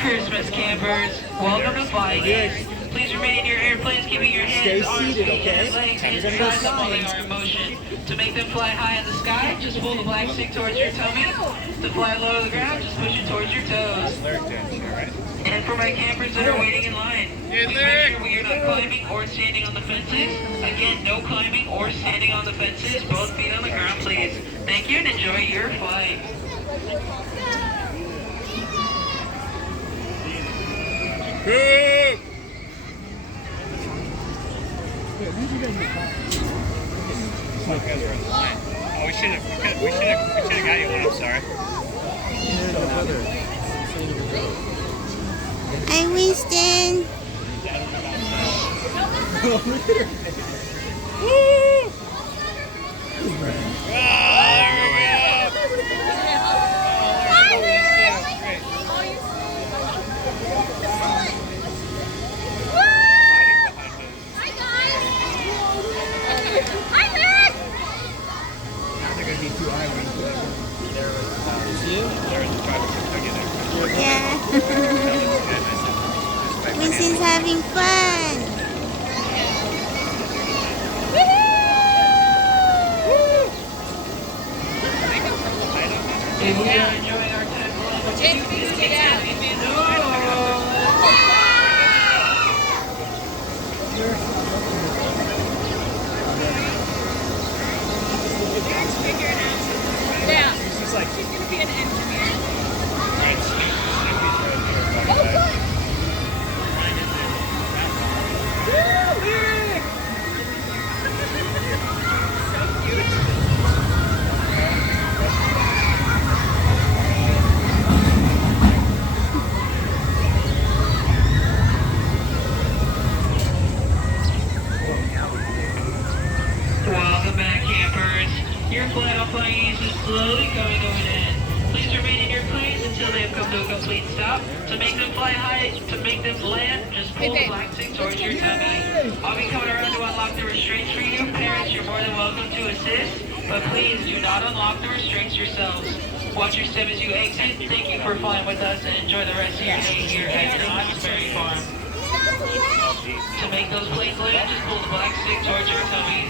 Christmas, campers. Welcome to flying games. Please remain in your airplanes, keeping your hands, arms, feet, and legs inside them while they are in motion. To make them fly high in the sky, just pull the black stick towards your tummy. To fly low to the ground, just push it towards your toes. And for my campers that are waiting in line, please make sure we are not climbing or standing on the fences. Again, no climbing or standing on the fences. Both feet on the ground, please. Thank you and enjoy your flight. Good. Oh, we should have got you one. I'm sorry. Hi, Winston. Woo! Yeah. Winston's having fun. If we are enjoying our time flying, Jake thinks we have. Yeah. She's going to be an engineer. Oh, good. So cute. Welcome back, campers. Your flight on flying east is slowly coming to an end. Please remain in your planes until they have come to a complete stop. To make them fly high, to make them land, just pull the black stick towards your tummy. I'll be coming around to unlock the restraints for you. Parents, you're more than welcome to assist, but please do not unlock the restraints yourselves. Watch your step as you exit. Thank you for flying with us and enjoy the rest of your day here at Knott Farm. To make those planes land, just pull the black stick towards your tummy.